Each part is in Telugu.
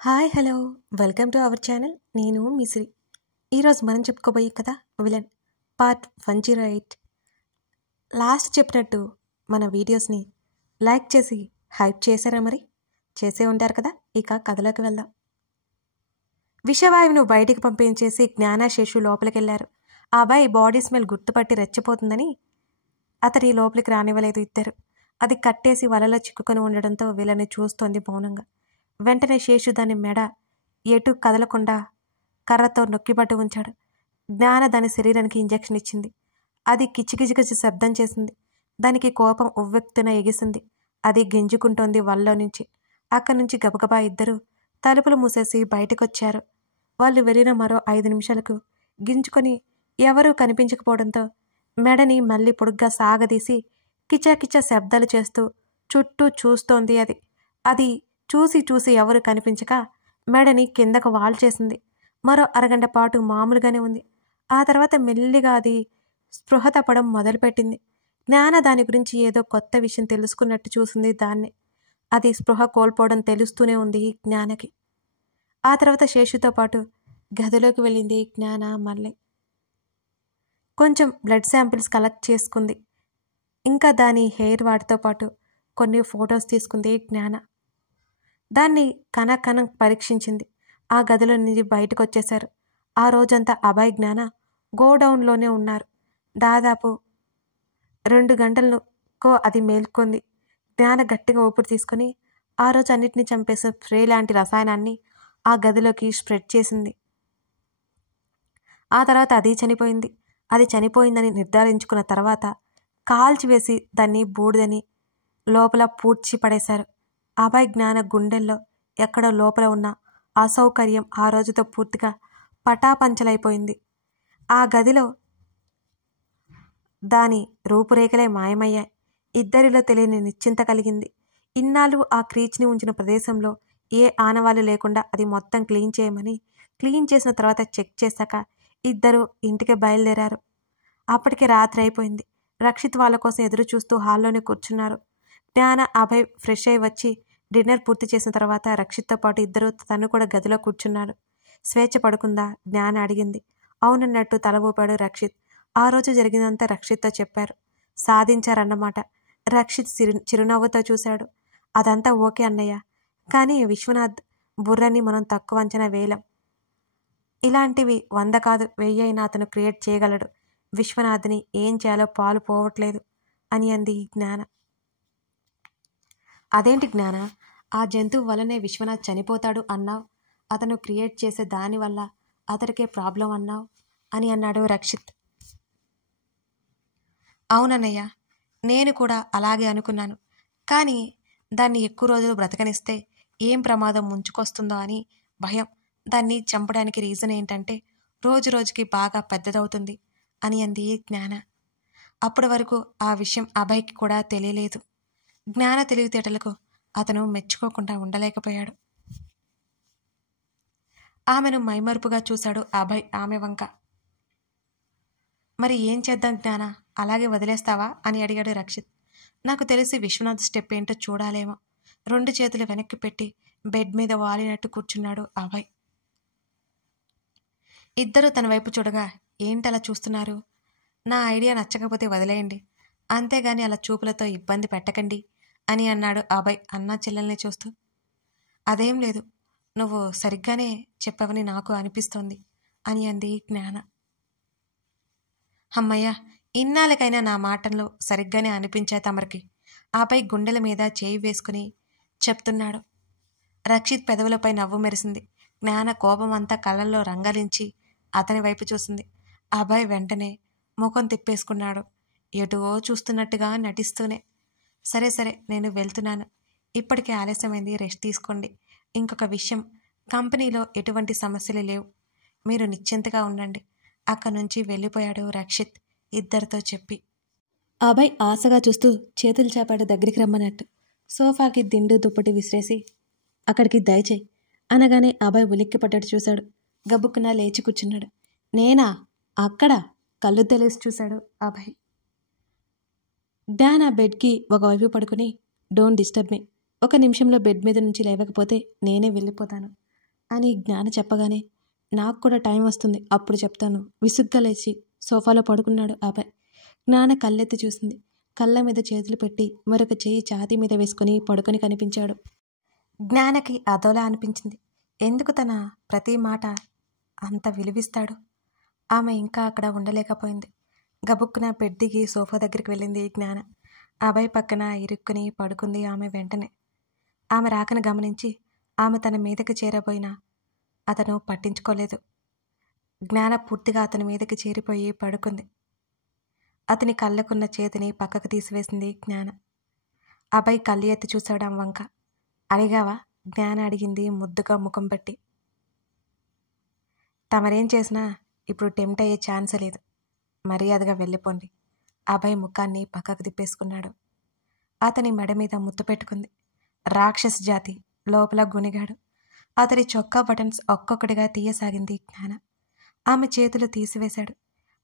Hi hello welcome to our channel. నేను మిశ్రీ. ఈరోజు మనం చెప్పుకోబోయే కథ విలన్ పార్ట్ 108. లాస్ట్ చెప్పినట్టు మన వీడియోస్ని లైక్ చేసి హైప్ చేశారా? మరి చేసే ఉంటారు కదా. ఇక కథలోకి వెళ్దాం. విషవాయువును బయటికి పంపించేసి జ్ఞానశేషు లోపలికెళ్లారు. ఆ అబ్బాయి బాడీ స్మెల్ గుర్తుపట్టి రెచ్చిపోతుందని అతని లోపలికి రానివ్వలేదు ఇద్దరు. అది కట్టేసి వలలో చిక్కుకొని ఉండడంతో వీళ్ళని చూస్తోంది మౌనంగా. వెంటనే శేషు దాని మెడ ఎటు కదలకుండా కర్రతో నొక్కిపట్టు ఉంచాడు. జ్ఞాన దాని శరీరానికి ఇంజెక్షన్ ఇచ్చింది. అది కిచికిచికిచి శబ్దం చేసింది. దానికి కోపం ఉవ్వెత్తున ఎగిసింది. అది గింజుకుంటోంది వల్లో నుంచి. అక్కడి నుంచి గబగబా ఇద్దరు తలుపులు మూసేసి బయటకొచ్చారు. వాళ్ళు వెళ్ళిన మరో 5 నిమిషాలకు గింజుకొని ఎవరూ కనిపించకపోవడంతో మెడని మళ్ళీ పొడుగ్గా సాగదీసి కిచకిచ శబ్దాలు చేస్తూ చుట్టూ చూస్తోంది. అది చూసి చూసి ఎవరు కనిపించక మెడని కిందకు వాల్చేసింది. మరో అరగంట పాటు మామూలుగానే ఉంది. ఆ తర్వాత మెల్లిగా అది స్పృహ తప్పడం మొదలుపెట్టింది. జ్ఞాన దాని గురించి ఏదో కొత్త విషయం తెలుసుకున్నట్టు చూసింది దాన్ని. అది స్పృహ కోల్పోవడం తెలుస్తూనే ఉంది జ్ఞానకి. ఆ తర్వాత శేషుతో పాటు గదిలోకి వెళ్ళింది జ్ఞాన. మళ్ళీ కొంచెం బ్లడ్ శాంపిల్స్ కలెక్ట్ చేసుకుంది. ఇంకా దాని హెయిర్ వాటితో పాటు కొన్ని ఫొటోస్ తీసుకుంది జ్ఞాన. దాన్ని కనకనం పరీక్షించింది. ఆ గదిలో నుంచి బయటకు వచ్చేశారు. ఆ రోజంతా అభయ్ జ్ఞాన గోడౌన్లోనే ఉన్నారు. దాదాపు 2 గంటలకు అది మేల్కొంది. జ్ఞాన గట్టిగా ఊపిరి తీసుకుని ఆ రోజు అన్నిటినీ చంపేసిన స్ప్రే లాంటి రసాయనాన్ని ఆ గదిలోకి స్ప్రెడ్ చేసింది. ఆ తర్వాత అది చనిపోయింది. అది చనిపోయిందని నిర్ధారించుకున్న తర్వాత కాల్చివేసి దాన్ని బూడిదని లోపల పూడ్చి పడేశారు. అభయ్ జ్ఞాన గుండెల్లో ఎక్కడో లోపల ఉన్న అసౌకర్యం ఆ రోజుతో పూర్తిగా పటాపంచలైపోయింది. ఆ గదిలో దాని రూపురేఖలే మాయమయ్యాయి. ఇద్దరిలో తెలియని నిశ్చింత కలిగింది. ఇన్నాళ్ళు ఆ క్రీచ్ని ఉంచిన ప్రదేశంలో ఏ ఆనవాళ్ళు లేకుండా అది మొత్తం క్లీన్ చేయమని, క్లీన్ చేసిన తర్వాత చెక్ చేశాక ఇద్దరు ఇంటికి బయలుదేరారు. అప్పటికే రాత్రి అయిపోయింది. రక్షిత్ వాళ్ళ కోసం ఎదురు చూస్తూ హాల్లోనే కూర్చున్నారు. జ్ఞాన అభయ్ ఫ్రెష్ అయి వచ్చి డిన్నర్ పూర్తి చేసిన తర్వాత రక్షిత్తో పాటు ఇద్దరు తను కూడా గదిలో కూర్చున్నారు. స్వేచ్ఛ పడుకుందా? జ్ఞాన అడిగింది. అవునన్నట్టు తల ఊపాడు రక్షిత్. ఆ రోజు జరిగిందంతా రక్షిత్తో చెప్పారు. సాధించారన్నమాట. రక్షిత్ చిరునవ్వుతో చూశాడు. అదంతా ఓకే అన్నయ్య, కానీ విశ్వనాథ్ బుర్రని మనం తక్కువ అంచనా వేయలేం. ఇలాంటివి 100 కాదు 1000 అయినా అతను క్రియేట్ చేయగలడు. విశ్వనాథ్ని ఏం చేయాలో పాలు పోవట్లేదు అని అంది జ్ఞాన. అదేంటి జ్ఞాన, ఆ జంతువు వల్లనే విశ్వనాథ్ చనిపోతాడు అన్నావు. అతను క్రియేట్ చేసే దానివల్ల అతడికే ప్రాబ్లం అన్నావు అని అన్నాడు రక్షిత్. అవునన్నయ్య, నేను కూడా అలాగే అనుకున్నాను. కానీ దాన్ని ఎక్కువ రోజులు బ్రతకనిస్తే ఏం ప్రమాదం ముంచుకొస్తుందో అని భయం. దాన్ని చంపడానికి రీజన్ ఏంటంటే రోజు రోజుకి బాగా పెద్దదవుతుంది అని అంది జ్ఞాన. అప్పటి వరకు ఆ విషయం అభయ్కి కూడా తెలియలేదు. జ్ఞాన తెలివితేటలకు అతను మెచ్చుకోకుండా ఉండలేకపోయాడు. ఆమెను మైమరుపుగా చూశాడు అభయ్ ఆమె వంక. మరి ఏం చేద్దాం జ్ఞాన, అలాగే వదిలేస్తావా అని అడిగాడు రక్షిత్. నాకు తెలిసి విశ్వనాథ్ స్టెప్ ఏంటో చూడాలేమో. 2 చేతులు వెనక్కి పెట్టి బెడ్ మీద వాలినట్టు కూర్చున్నాడు అభయ్. ఇద్దరు తన వైపు చూడగా ఏంటలా చూస్తున్నారు? నా ఐడియా నచ్చకపోతే వదిలేయండి, అంతేగాని అలా చూపులతో ఇబ్బంది పెట్టకండి అని అన్నాడు అభయ్ అన్నా చెల్లెల్ని చూస్తూ. అదేం లేదు, నువ్వు సరిగ్గానే చెప్పవని నాకు అనిపిస్తోంది అని అంది జ్ఞాన. అమ్మయ్య, ఇన్నాళ్ళకైనా నా మాటలు సరిగ్గానే అనిపించాయి తమరికి. అభయ్ గుండెల మీద చేయి వేసుకుని చెప్తున్నాడు. రక్షిత్ పెదవులపై నవ్వు మెరిసింది. జ్ఞాన కోపం అంతా కళ్ళల్లో రంగలించి అతని వైపు చూసింది. అభయ్ వెంటనే ముఖం తిప్పేసుకున్నాడు, ఎటువో చూస్తున్నట్టుగా నటిస్తూనే. సరే సరే, నేను వెళ్తున్నాను. ఇప్పటికే ఆలస్యమైంది, రెస్ట్ తీసుకోండి. ఇంకొక విషయం, కంపెనీలో ఎటువంటి సమస్యలు లేవు. మీరు నిశ్చింతగా ఉండండి. అక్కడి నుంచి వెళ్ళిపోయాడు రక్షిత్ ఇద్దరితో చెప్పి. అభయ్ ఆశగా చూస్తూ చేతులు చాపాడు దగ్గరికి రమ్మన్నట్టు. సోఫాకి దిండు దుప్పటి విసిరేసి అక్కడికి దయచేయి అనగానే అభయ్ ఉలిక్కిపడ్డట్టు చూశాడు. గబుక్కున లేచి కూర్చున్నాడు. నేనా అక్కడ? కళ్ళు తెలిసి చూశాడు అభయ్. జ్ఞాన బెడ్కి ఒకవైపు పడుకుని, డోంట్ డిస్టర్బ్ మీ. 1 నిమిషంలో బెడ్ మీద నుంచి లేవకపోతే నేనే వెళ్ళిపోతాను అని జ్ఞాన చెప్పగానే నాకు కూడా టైం వస్తుంది, అప్పుడు చెప్తాను. విసుగ్గా లేచి సోఫాలో పడుకున్నాడు అభయ్. జ్ఞాన కళ్ళెత్తి చూసింది. కళ్ళ మీద చేతులు పెట్టి మరొక చెయ్యి ఛాతీ మీద వేసుకుని పడుకొని కనిపించాడు. జ్ఞానకి అదోలా అనిపించింది. ఎందుకు తన ప్రతి మాట అంత విలువిస్తాడు? ఆమె ఇంకా అక్కడ ఉండలేకపోయింది. గబుక్కున బెడ్ దిగి సోఫా దగ్గరికి వెళ్ళింది జ్ఞాన. అభయ్ పక్కన ఇరుక్కుని పడుకుంది ఆమె. వెంటనే ఆమె రాకను గమనించి ఆమె తన మీదకి చేరబోయినా అతను పట్టించుకోలేదు. జ్ఞాన పూర్తిగా అతని మీదకి చేరిపోయి పడుకుంది. అతని కళ్ళకున్న చేతిని పక్కకు తీసివేసింది జ్ఞాన. అభయ్ కళ్ళు ఎత్తి చూశాడు ఆమె వంక. అడిగావా? జ్ఞాన అడిగింది ముద్దుగా ముఖం పెట్టి. తమరేం చేసినా ఇప్పుడు టెంప్ట్ అయ్యే ఛాన్స్ లేదు, మర్యాదగా వెళ్ళిపోండి. అభయ్ ముఖాన్ని పక్కకు తిప్పేసుకున్నాడు. అతని మెడ మీద ముద్దు పెట్టుకుంది. రాక్షస జాతి లోపల గునిగాడు. అతడి చొక్కా బటన్స్ ఒక్కొక్కటిగా తీయసాగింది జ్ఞాన. ఆమె చేతులు తీసివేశాడు.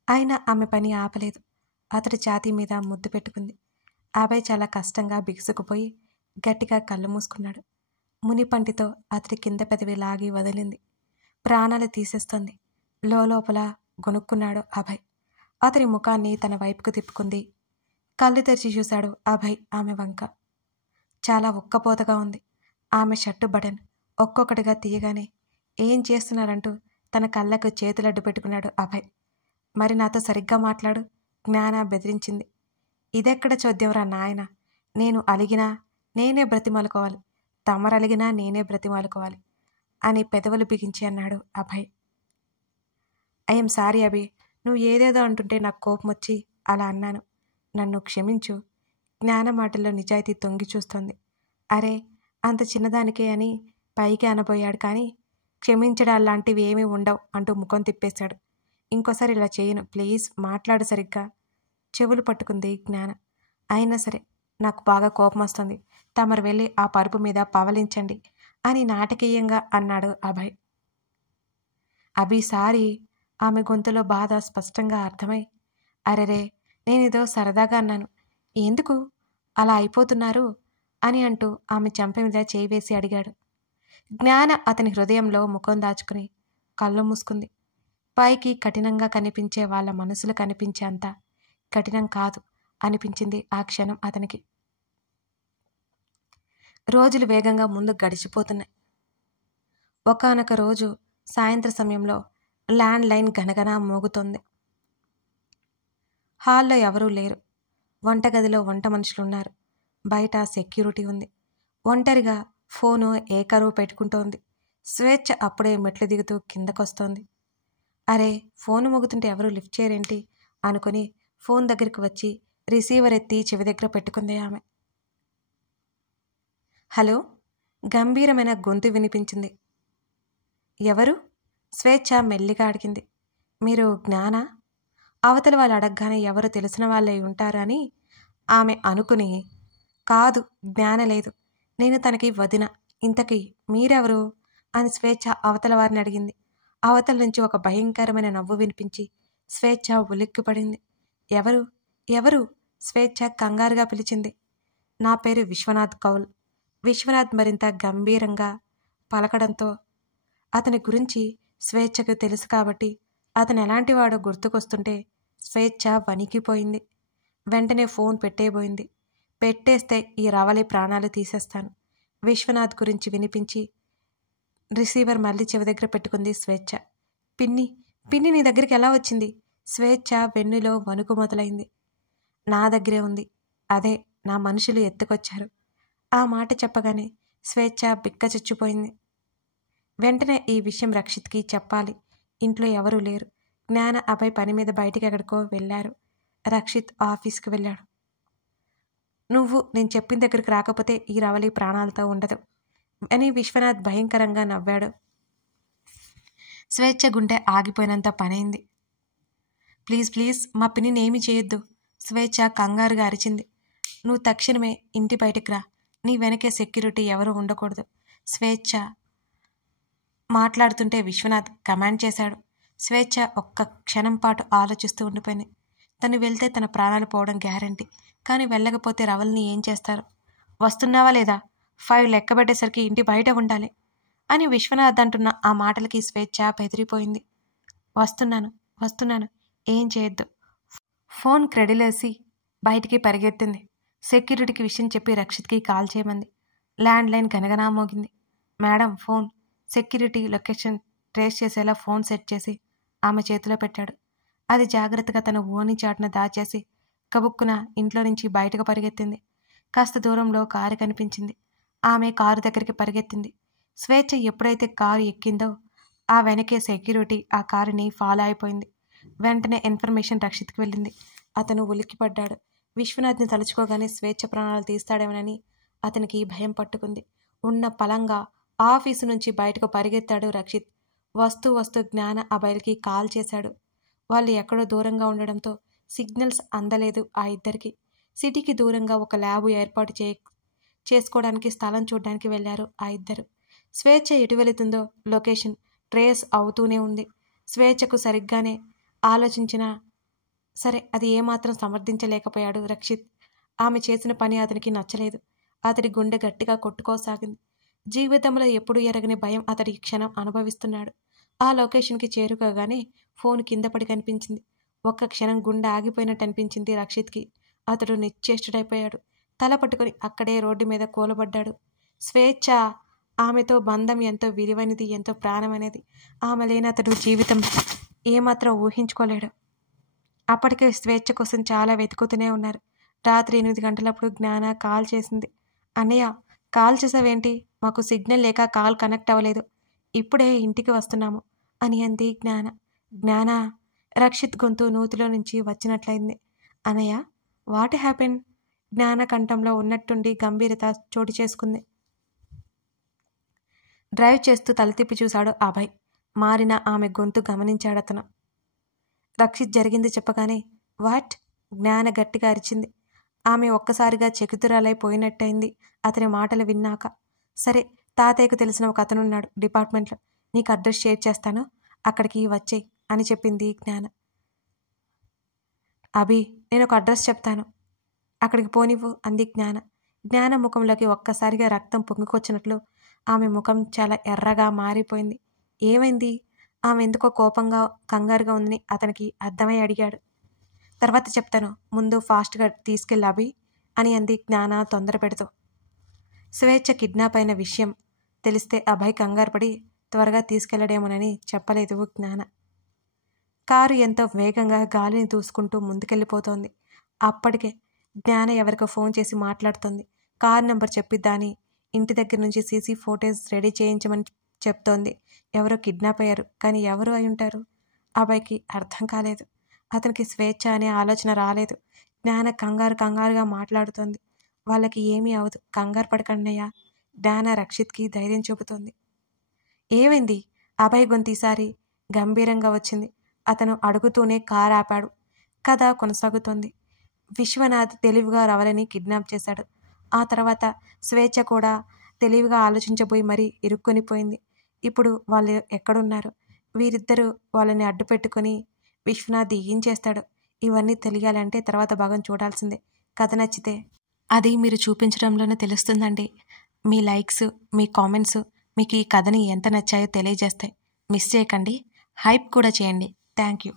అయినా ఆమె పని ఆపలేదు. అతడి ఛాతీ మీద ముద్దు పెట్టుకుంది. అభయ్ చాలా కష్టంగా బిగుసుకుపోయి గట్టిగా కళ్ళు మూసుకున్నాడు. మునిపంటితో అతడి కింద పెదవి లాగి వదిలింది. ప్రాణాలు తీసేస్తోంది. లోపల గొనుక్కున్నాడు అభయ్. అతని ముఖాన్ని తన వైపుకు తిప్పుకుంది. కళ్ళు తెరిచి చూశాడు అభయ్ ఆమె వంక. చాలా ఉక్కపోతగా ఉంది. ఆమె షర్టు బటన్ ఒక్కొక్కటిగా తీయగానే ఏం చేస్తున్నారంటూ తన కళ్ళకు చేతులడ్డు పెట్టుకున్నాడు అభయ్. మరి నాతో సరిగ్గా మాట్లాడు, జ్ఞాన బెదిరించింది. ఇదెక్కడ చోద్యంరా నాయన, నేను అలిగినా నేనే బ్రతిమాలుకోవాలి, తమరలిగినా నేనే బ్రతిమాలుకోవాలి అని పెదవులు బిగించి అన్నాడు అభయ్. ఐఎమ్ సారీ అభి, నువ్వు ఏదేదో అంటుంటే నాకు కోపం వచ్చి అలా అన్నాను, నన్ను క్షమించు. జ్ఞాన మాటల్లో నిజాయితీ తొంగి చూస్తోంది. అరే అంత చిన్నదానికే అని పైకి అనబోయాడు, కానీ క్షమించడాలాంటివి ఏమీ ఉండవు అంటూ ముఖం తిప్పేశాడు. ఇంకోసారి ఇలా చేయను, ప్లీజ్ మాట్లాడు సరిగ్గా. చెవులు పట్టుకుంది జ్ఞాన. అయినా సరే నాకు బాగా కోపం వస్తుంది, తమరు వెళ్ళి ఆ పరుపు మీద పవలించండి అని నాటకీయంగా అన్నాడు అభయ్. అభి సారీ. ఆమె గొంతులో బాధ స్పష్టంగా అర్థమై, అరెరే నేనేదో సరదాగా అన్నాను, ఎందుకు అలా అయిపోతున్నారు అని అంటూ ఆమె చెంప మీద చేయి వేసి అడిగాడు. జ్ఞాన అతని హృదయంలో ముఖం దాచుకుని కళ్ళు మూసుకుంది. పైకి కఠినంగా కనిపించే వాళ్ళ మనసులు కనిపించేంత కఠినం కాదు అనిపించింది ఆ క్షణం అతనికి. రోజులు వేగంగా ముందు గడిచిపోతున్నాయి. ఒకానొక రోజు సాయంత్ర సమయంలో ల్యాండ్ లైన్ గనగన మోగుతోంది. హాల్లో ఎవరూ లేరు. వంటగదిలో వంట మనుషులున్నారు. బయట సెక్యూరిటీ ఉంది. ఒంటరిగా ఫోను ఏకరువు పెట్టుకుంటోంది. స్వేచ్ఛ అప్పుడే మెట్లు దిగుతూ కిందకొస్తోంది. అరే ఫోను మోగుతుంటే ఎవరూ లిఫ్ట్ చేయరేంటి అనుకుని ఫోన్ దగ్గరికి వచ్చి రిసీవర్ ఎత్తి చెవి దగ్గర పెట్టుకుంది ఆమె. హలో, గంభీరమైన గొంతు వినిపించింది. ఎవరు? స్వేచ్ఛ మెల్లిగా అడిగింది. మీరు జ్ఞానా? అవతల వాళ్ళు అడగగానే ఎవరు తెలిసిన వాళ్ళై ఉంటారు అని ఆమె అనుకుని, కాదు జ్ఞాన లేదు, నేను తనకి వదిన, ఇంతకీ మీరెవరు అని స్వేచ్ఛ అవతల వారిని అడిగింది. అవతల నుంచి ఒక భయంకరమైన నవ్వు వినిపించి స్వేచ్ఛ ఉలిక్కిపడింది. ఎవరు ఎవరు స్వేచ్ఛ కంగారుగా పిలిచింది. నా పేరు విశ్వనాథ్ కౌల్. విశ్వనాథ్ మరింత గంభీరంగా పలకడంతో అతని గురించి స్వేచ్ఛకు తెలుసు కాబట్టి అతను ఎలాంటివాడో గుర్తుకొస్తుంటే స్వేచ్ఛ వణికిపోయింది. వెంటనే ఫోన్ పెట్టేయబోయింది. పెట్టేస్తే ఈ రవలి ప్రాణాలు తీసేస్తాను. విశ్వనాథ్ గురించి వినిపించి రిసీవర్ మళ్ళీ చెవి దగ్గర పెట్టుకుంది స్వేచ్ఛ. పిన్ని పిన్ని నీ దగ్గరికి ఎలా వచ్చింది? స్వేచ్ఛ వెన్నులో వణుకు మొదలైంది. నా దగ్గరే ఉంది, అదే నా మనుషులు ఎత్తుకొచ్చారు. ఆ మాట చెప్పగానే స్వేచ్ఛ బిక్కచచ్చిపోయింది. వెంటనే ఈ విషయం రక్షిత్కి చెప్పాలి. ఇంట్లో ఎవరూ లేరు. జ్ఞాన అభయ్ పని మీద బయటికి ఎక్కడికో వెళ్ళారు. రక్షిత్ ఆఫీస్కి వెళ్ళాడు. నువ్వు నేను చెప్పిన దగ్గరికి రాకపోతే ఈ రవలి ప్రాణాలతో ఉండదు అని విశ్వనాథ్ భయంకరంగా నవ్వాడు. స్వేచ్ఛ గుండె ఆగిపోయినంత పనైంది. ప్లీజ్ ప్లీజ్ మా పిన్నిని ఏమీ చేయొద్దు, స్వేచ్ఛ కంగారుగా అరిచింది. నువ్వు తక్షణమే ఇంటి బయటికి రా, నీ వెనకే సెక్యూరిటీ ఎవరూ ఉండకూడదు. స్వేచ్ఛ మాట్లాడుతుంటే విశ్వనాథ్ కమాండ్ చేశాడు. స్వేచ్ఛ ఒక్క క్షణం పాటు ఆలోచిస్తూ ఉండిపోయింది. తను వెళ్తే తన ప్రాణాలు పోవడం గ్యారంటీ, కానీ వెళ్ళకపోతే రవల్ని ఏం చేస్తారు? వస్తున్నావా లేదా? 5 లెక్కబెట్టేసరికి ఇంటి బయట ఉండాలి. అని విశ్వనాథ్ అంటున్న ఆ మాటలకి స్వేచ్ఛ బెదిరిపోయింది. వస్తున్నాను వస్తున్నాను, ఏం చేయొద్దు. ఫోన్ క్రెడిలేసి బయటికి పరిగెత్తింది. సెక్యూరిటీకి విషయం చెప్పి రక్షిత్కి కాల్ చేయమంది. ల్యాండ్ లైన్ గనగనా మోగింది. Madam phone. Security location trace చేసేలా ఫోన్ సెట్ చేసి ఆమె చేతిలో పెట్టాడు. అది జాగ్రత్తగా తన ఓని చాటున దాచేసి కబుక్కున ఇంట్లో నుంచి బయటకు పరిగెత్తింది. కాస్త దూరంలో కారు కనిపించింది. ఆమె కారు దగ్గరికి పరిగెత్తింది. స్వేచ్ఛ ఎప్పుడైతే కారు ఎక్కిందో ఆ వెనకే సెక్యూరిటీ ఆ కారుని ఫాలో అయిపోయింది. వెంటనే ఇన్ఫర్మేషన్ రక్షిత్కి వెళ్ళింది. అతను ఉలిక్కిపడ్డాడు. విశ్వనాథ్ని తలుచుకోగానే స్వేచ్ఛ ప్రాణాలు తీస్తాడేమోనని అతనికి భయం పట్టుకుంది. ఉన్న పలంగా ఆఫీసు నుంచి బయటకు పరిగెత్తాడు రక్షిత్. వస్తూ వస్తూ జ్ఞాన అబ్బాయిలకి కాల్ చేశాడు. వాళ్ళు ఎక్కడో దూరంగా ఉండడంతో సిగ్నల్స్ అందలేదు ఆ ఇద్దరికి. సిటీకి దూరంగా ఒక ల్యాబ్ ఏర్పాటు చేసుకోవడానికి స్థలం చూడడానికి వెళ్లారు ఆ ఇద్దరు. స్వేచ్ఛ ఎటు వెళుతుందో లొకేషన్ ట్రేస్ అవుతూనే ఉంది. స్వేచ్ఛకు సరిగ్గానే ఆలోచించినా సరే అది ఏమాత్రం సమర్థించలేకపోయాడు రక్షిత్. ఆమె చేసిన పని అతనికి నచ్చలేదు. అతడి గుండె గట్టిగా కొట్టుకోసాగింది. జీవితంలో ఎప్పుడూ ఎరగని భయం అతడి క్షణం అనుభవిస్తున్నాడు. ఆ లొకేషన్కి చేరుకోగానే ఫోన్ కింద పడి కనిపించింది. ఒక్క క్షణం గుండె ఆగిపోయినట్టు అనిపించింది రక్షిత్కి. అతడు నిశ్చేష్టుడైపోయాడు. తల పట్టుకుని అక్కడే రోడ్డు మీద కూలబడ్డాడు. స్వేచ్ఛ ఆమెతో బంధం ఎంతో విలువైనది, ఎంతో ప్రాణమైనది. ఆమె లేని అతడు జీవితం ఏమాత్రం ఊహించుకోలేడు. అప్పటికే స్వేచ్ఛ కోసం చాలా వెతుకుతూనే ఉన్నారు. రాత్రి 8 గంటలప్పుడు జ్ఞాన కాల్ చేసింది. అన్నయ్య కాల్ చేసావేంటి? మాకు సిగ్నల్ లేక కాల్ కనెక్ట్ అవ్వలేదు. ఇప్పుడే ఇంటికి వస్తున్నాము అని అంది జ్ఞాన. జ్ఞాన రక్షిత్ గొంతు నూతిలో నుంచి వచ్చినట్లయింది. అన్నయ్య వాట్ హ్యాపెన్? జ్ఞాన కంఠంలో ఉన్నట్టుండి గంభీరత చోటు చేసుకుంది. డ్రైవ్ చేస్తూ తల తిప్పి చూశాడు అభయ్. మారిన ఆమె గొంతు గమనించాడతను. రక్షిత్ జరిగింది చెప్పగానే వాట్? జ్ఞాన గట్టిగా అరిచింది. ఆమె ఒక్కసారిగా చెకుతురాలైపోయినట్టయింది అతని మాటలు విన్నాక. సరే, తాతయ్యకు తెలిసిన ఒక అతనున్నాడు డిపార్ట్మెంట్లో. నీకు అడ్రస్ షేర్ చేస్తాను, అక్కడికి వచ్చేయి అని చెప్పింది జ్ఞాన. అభి, నేను ఒక అడ్రస్ చెప్తాను, అక్కడికి పోనివ్వు అంది జ్ఞాన. జ్ఞాన ముఖంలోకి ఒక్కసారిగా రక్తం పొంగుకొచ్చినట్లు ఆమె ముఖం చాలా ఎర్రగా మారిపోయింది. ఏమైంది? ఆమె ఎందుకో కోపంగా కంగారుగా ఉందని అతనికి అర్థమై అడిగాడు. తర్వాత చెప్తాను, ముందు ఫాస్ట్గా తీసుకెళ్ళి అభి అని అంది జ్ఞాన తొందర పెడుతూ. స్వేచ్ఛ కిడ్నాప్ అయిన విషయం తెలిస్తే అభయ్ కంగారుపడి త్వరగా తీసుకెళ్లడేమోనని చెప్పలేదు జ్ఞాన. కారు ఎంతో వేగంగా గాలిని దూసుకుంటూ ముందుకెళ్ళిపోతోంది. అప్పటికే జ్ఞాన ఎవరికో ఫోన్ చేసి మాట్లాడుతోంది. కారు నెంబర్ చెప్పి దాని ఇంటి దగ్గర నుంచి సీసీ ఫోటేజ్ రెడీ చేయించమని చెప్తోంది. ఎవరో కిడ్నాప్ అయ్యారు, కానీ ఎవరు అయి ఉంటారు? అబ్బాయికి అర్థం కాలేదు. అతనికి స్వేచ్ఛ అనే ఆలోచన రాలేదు. జ్ఞాన కంగారుగా మాట్లాడుతోంది. వాళ్ళకి ఏమీ అవదు, కంగారు పడకండియ్యా. జ్ఞాన రక్షిత్కి ధైర్యం చూపుతోంది. ఏమైంది? అభయ్ గొంతు ఈసారి గంభీరంగా వచ్చింది. అతను అడుగుతూనే కారు ఆపాడు. కథ కొనసాగుతోంది. విశ్వనాథ్ తెలివిగా రవలని కిడ్నాప్ చేశాడు. ఆ తర్వాత స్వేచ్ఛ కూడా తెలివిగా ఆలోచించబోయి మరీ ఇరుక్కునిపోయింది. ఇప్పుడు వాళ్ళు ఎక్కడున్నారు? వీరిద్దరూ వాళ్ళని అడ్డు పెట్టుకుని విశ్వనాథ్ ఏం చేస్తాడు? ఇవన్నీ తెలియాలంటే తర్వాత భాగం చూడాల్సిందే. కథ నచ్చితే అది మీరు చూపించడంలోనే తెలుస్తుందండి. మీ లైక్స్, మీ కామెంట్స్ మీకు ఈ కథని ఎంత నచ్చాయో తెలియజేస్తాయి. మిస్ చేయకండి. హైప్ కూడా చేయండి. Thank you.